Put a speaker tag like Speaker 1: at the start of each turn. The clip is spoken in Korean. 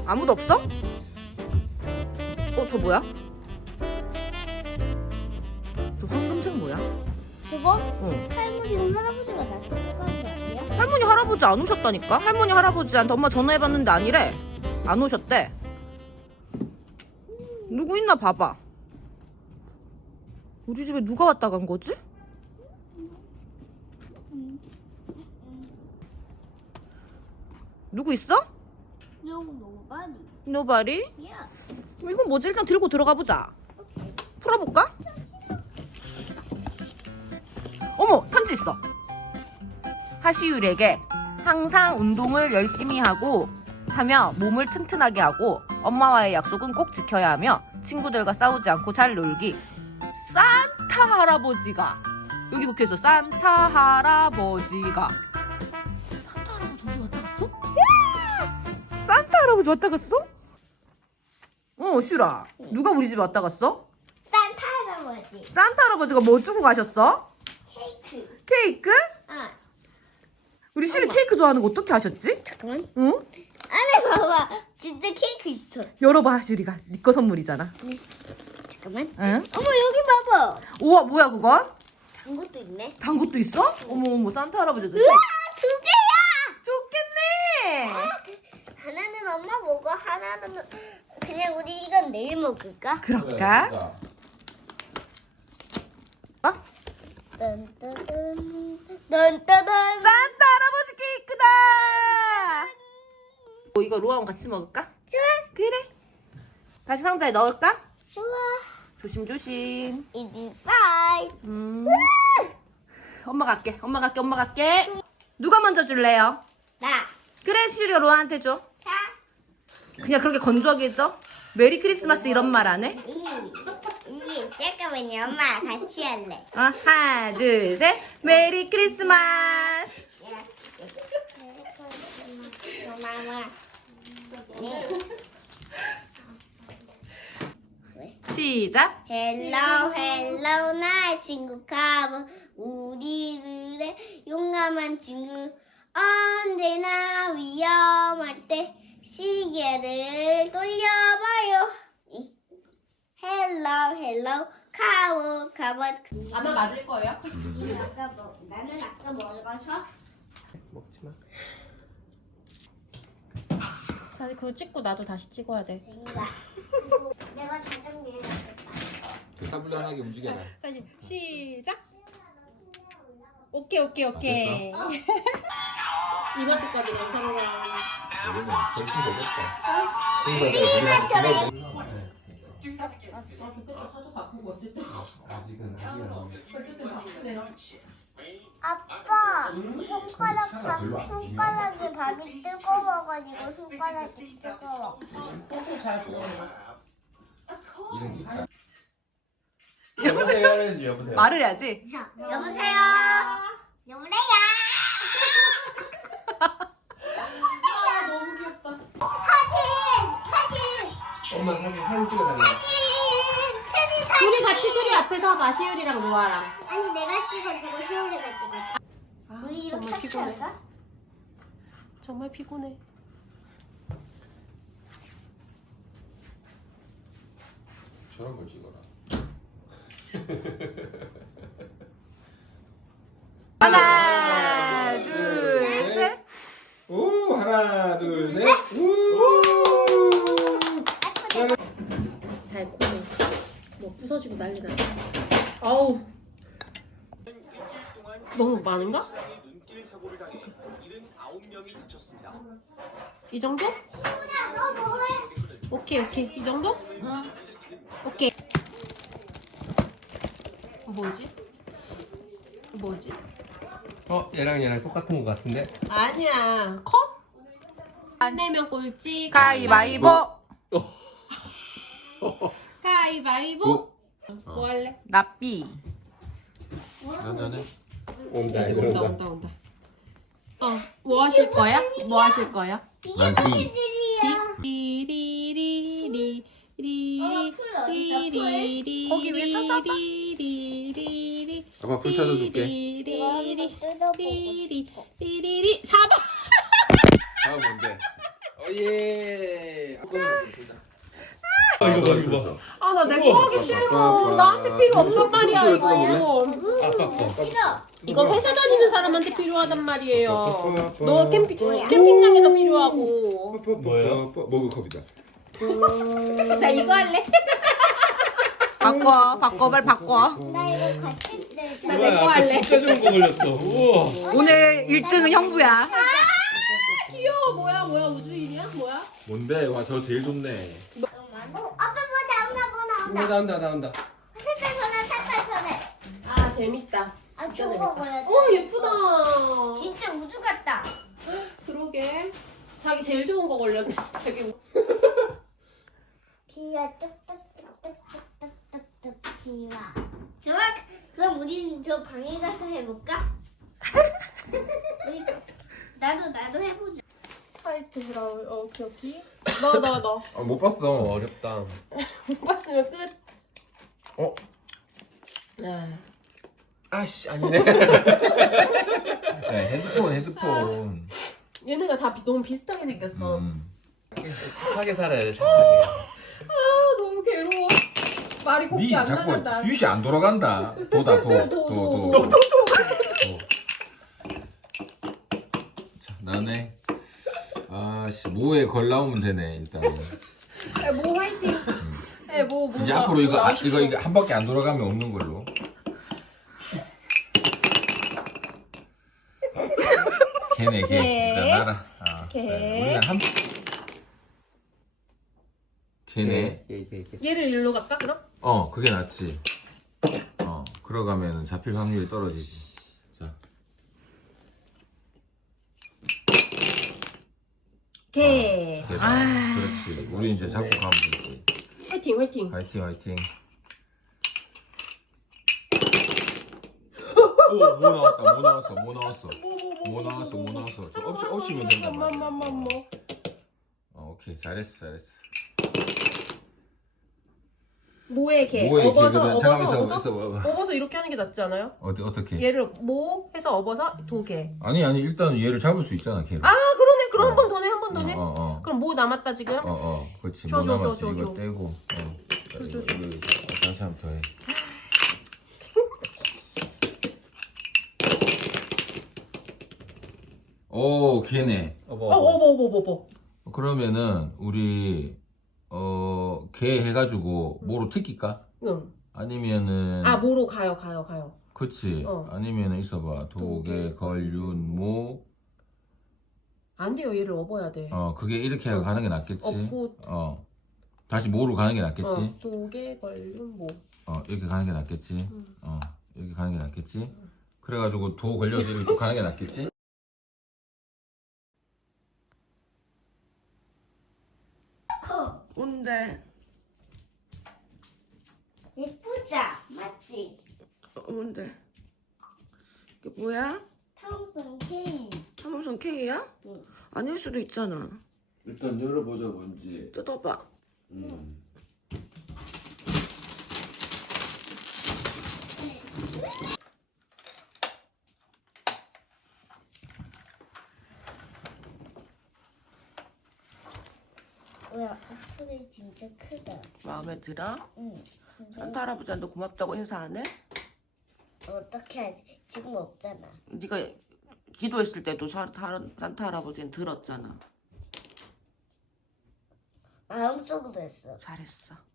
Speaker 1: 아무도 없어? 저 뭐야? 저 황금색 뭐야?
Speaker 2: 그거?
Speaker 1: 어.
Speaker 2: 할머니랑 할아버지가 놔두고 간 거 아니야?
Speaker 1: 할머니 할아버지 안 오셨다니까? 할머니 할아버지한테 엄마 전화해봤는데 아니래. 안 오셨대. 누구 있나 봐봐. 우리 집에 누가 왔다 간 거지? 누구 있어?
Speaker 2: 노바리.
Speaker 1: Nobody?
Speaker 2: 야.
Speaker 1: 이건 뭐지? 일단 들고 들어가 보자. 풀어볼까? 어머, 편지 있어. 하시율에게 항상 운동을 열심히 하며 몸을 튼튼하게 하고 엄마와의 약속은 꼭 지켜야 하며 친구들과 싸우지 않고 잘 놀기. 산타 할아버지가 여기 붙어있어. 산타 할아버지가. 산타 할아버지 어디 왔다 갔어? 산타 할아버지 왔다 갔어? 슈라. 누가 우리 집에 왔다 갔어?
Speaker 2: 산타 할아버지.
Speaker 1: 산타 할아버지가 뭐 주고 가셨어?
Speaker 2: 케이크.
Speaker 1: 케이크?
Speaker 2: 아.
Speaker 1: 우리 실이 케이크 좋아하는 거 어떻게 하셨지?
Speaker 2: 잠깐만.
Speaker 1: 응?
Speaker 2: 안에 봐봐. 진짜 케이크 있어.
Speaker 1: 열어봐, 실이가. 네 거 선물이잖아.
Speaker 2: 잠깐만.
Speaker 1: 응?
Speaker 2: 어머 여기 봐봐.
Speaker 1: 우와, 뭐야 그건?
Speaker 2: 단 것도 있네.
Speaker 1: 단 것도 있어? 어머, 산타 할아버지도
Speaker 2: 우와 두 개야.
Speaker 1: 좋겠네.
Speaker 2: 하나는 엄마 먹어. 하나는 그냥 우리 이건 내일 먹을까?
Speaker 1: 그럴까?
Speaker 2: 딴따단.
Speaker 1: 산타 할아버지 케이크다. 이거 로아랑 같이 먹을까?
Speaker 2: 좋아.
Speaker 1: 그래. 다시 상자에 넣을까?
Speaker 2: 좋아.
Speaker 1: 조심조심.
Speaker 2: It is right.
Speaker 1: 엄마 갈게. 누가 먼저 줄래요?
Speaker 2: 나.
Speaker 1: 그래, 시리가 로아한테 줘.
Speaker 2: 자.
Speaker 1: 그냥 그렇게 건조하게 해줘? 메리 크리스마스 이런 말 안 해?
Speaker 2: 잠깐만요. 엄마 같이 할래.
Speaker 1: 하나, 둘, 셋. 메리 크리스마스. 시작.
Speaker 2: 헬로 나의 친구 카보 우리들의 용감한 친구 언제나 위험할 때 시계를 돌려봐요. 헬로 카보
Speaker 1: 아마 맞을 거예요.
Speaker 2: 나는 아까 먹어서
Speaker 1: 먹지 마. 자, 그거 찍고 나도 다시 찍어야 돼.
Speaker 2: 내가 자전거에
Speaker 3: 사불란하게 움직여라.
Speaker 1: 다시 시작. 오케이. 이번 주까지 괜찮아.
Speaker 3: 이거는 정신 걸렸다. 아직은
Speaker 2: 아빠 손가락에 밥이 뜨거워가지고 손가락이 뜨거워.
Speaker 3: 여보세요 해야지 여보세요.
Speaker 1: 말을 해야지.
Speaker 2: 여보세요. 여보세요.
Speaker 1: 너무 귀엽다.
Speaker 2: 사진.
Speaker 3: 엄마 사진 찍어달라.
Speaker 2: 사진.
Speaker 1: 둘이 같이 그리 앞에서 마시율이랑 로아랑.
Speaker 2: 아니 내가 찍어주고 시원이가 찍어줘. 우리 이거
Speaker 1: 정말 피곤해.
Speaker 2: 캡처할까?
Speaker 1: 정말 피곤해.
Speaker 3: 저런 걸 찍어라.
Speaker 1: 하나, 둘, 셋.
Speaker 3: 우 하나 둘 셋. 우.
Speaker 1: 달콤해. 뭐 부서지고 난리 나네. 아우. 너무 많은가? 이 정도?
Speaker 2: 너 뭐해?
Speaker 1: 오케이. 이 정도? 응. 오케이. 뭐지?
Speaker 3: 얘랑 똑같은 것 같은데?
Speaker 1: 아니야. 컵? 안 내면 꼴찌. 가위바위보. 가위바위보. 뭐 할래? 나삐.
Speaker 3: 나는 온다
Speaker 1: 온다. 뭐 하실 거야?
Speaker 3: 난 B.
Speaker 1: 리리리리리 리리리리리
Speaker 2: 거기 왜 찾아봐?
Speaker 3: 아빠 불 찾아줄게.
Speaker 1: 리리리리리 4번.
Speaker 3: 다음 뭔데? 예. 이거 봐 이거 봐.
Speaker 4: 아 나 내 거 하기 싫어. 나한테 필요 없단 말이야 이거.
Speaker 3: 아빠 거.
Speaker 2: 싫어.
Speaker 4: 이거 회사 다니는 사람한테 필요하단 말이에요. 너 캠핑장에서 필요하고.
Speaker 3: 뭐예요?
Speaker 5: 머그컵이다.
Speaker 4: 나 이거 할래.
Speaker 1: 바꿔 빨리 바꿔.
Speaker 2: 나 이거 같이 들자.
Speaker 4: 나 내 거 할래.
Speaker 3: 진짜 좋은 거 걸렸어. 우와.
Speaker 1: 오늘 1등은 형부야.
Speaker 4: 귀여워. 뭐야 우주인이야? 뭐야?
Speaker 5: 뭔데? 와, 저 제일 좋네.
Speaker 2: 아빠 뭐 나온다.
Speaker 3: 나온다.
Speaker 2: 색깔 변해.
Speaker 4: 아 재밌다.
Speaker 2: 아 저거 뭐야?
Speaker 4: 예쁘다.
Speaker 2: 진짜 우주 같다.
Speaker 4: 그러게. 자기 제일 좋은 거 걸렸네. 자기.
Speaker 2: 비와 뚝뚝뚝뚝뚝뚝뚝 비와. 좋아. 그럼 우린 저 방에 가서 해볼까? 우리 나도 해보자.
Speaker 4: 화이트 브라운. 오케이. 너.
Speaker 5: 아, 못 봤어.
Speaker 3: 어렵다.
Speaker 4: 못 봤으면 끝.
Speaker 3: 어?
Speaker 4: 네.
Speaker 3: 아씨 아니네.
Speaker 5: 헤드폰.
Speaker 4: 얘네가 다 너무 비슷하게 생겼어.
Speaker 3: 착하게 살아야 돼 착하게.
Speaker 4: 아 너무 괴로워. 말이 곱게
Speaker 5: 니
Speaker 4: 안
Speaker 5: 자꾸
Speaker 4: 나간다.
Speaker 5: 휘시 안 돌아간다. 도다 도. 자, 나네. 아씨, 뭐에 걸 나오면 되네 일단.
Speaker 4: 뭐 화이팅. 뭐
Speaker 5: 이제 앞으로 이거 한 바퀴 안 돌아가면 없는 걸로. 걔네 걔. 일단 알아. 아,
Speaker 4: 걔.
Speaker 5: 우리가 한. 걔네.
Speaker 4: 얘를 일로 갈까 그럼?
Speaker 5: 그게 낫지. 그러가면 잡힐 확률이 떨어지지. 자.
Speaker 4: 개.
Speaker 5: 대박. 그렇지. 우리 이제 잡고 가면 되지.
Speaker 4: 화이팅.
Speaker 5: 화이팅. 오, 뭐 나왔어. 저 없이면 된단 말이야. 오케이, 잘했어.
Speaker 4: 뭐에 개.
Speaker 5: 뭐에
Speaker 4: 업어서
Speaker 5: 개거든. 잠깐만 있어.
Speaker 4: 업어서 이렇게 하는 게 낫지 않아요?
Speaker 5: 어떻게?
Speaker 4: 얘를 모 해서 업어서 도개.
Speaker 5: 아니 일단 얘를 잡을 수 있잖아, 걔를.
Speaker 4: 아 그러네. 그럼 한 번 더 내. 한 번 더 내.
Speaker 5: 어.
Speaker 4: 그럼 뭐 남았다 지금?
Speaker 5: 그렇지.
Speaker 4: 줘,
Speaker 5: 뭐
Speaker 4: 줘,
Speaker 5: 남았지?
Speaker 4: 줘,
Speaker 5: 이거
Speaker 4: 줘.
Speaker 5: 떼고. 이거 다시 한 번 더 해. 오, 걔네.
Speaker 4: 뭐.
Speaker 5: 그러면은 우리 걔 해가지고 뭐로 튀길까?
Speaker 4: 응.
Speaker 5: 아니면은
Speaker 4: 모로 가요.
Speaker 5: 그치. 아니면은 있어봐. 도개, 걸륜, 모.
Speaker 4: 안 돼요. 얘를 업어야 돼.
Speaker 5: 그게 이렇게 가는 게 낫겠지.
Speaker 4: 업고.
Speaker 5: 다시 모로 가는 게 낫겠지.
Speaker 4: 도개, 걸륜, 모.
Speaker 5: 이렇게 가는 게 낫겠지. 이렇게 가는 게 낫겠지. 그래가지고 도 걸려서 이렇게 또 가는 게 낫겠지.
Speaker 1: 뭔데?
Speaker 2: 예쁘자. 맞지?
Speaker 1: 뭔데? 이게 뭐야?
Speaker 2: 탐슨 K.
Speaker 1: 삼성 K야?
Speaker 2: 응.
Speaker 1: 아닐 수도 있잖아.
Speaker 3: 일단 열어보자 뭔지.
Speaker 1: 뜯어봐.
Speaker 2: 뭐야? 목소리 진짜 크다.
Speaker 1: 마음에 들어?
Speaker 2: 응.
Speaker 1: 산타 할아버지한테 고맙다고 인사 안 해?
Speaker 2: 어떻게 하지? 지금 없잖아.
Speaker 1: 네가 기도했을 때도 산타 할아버지는 들었잖아.
Speaker 2: 마음속으로 했어.
Speaker 1: 잘했어.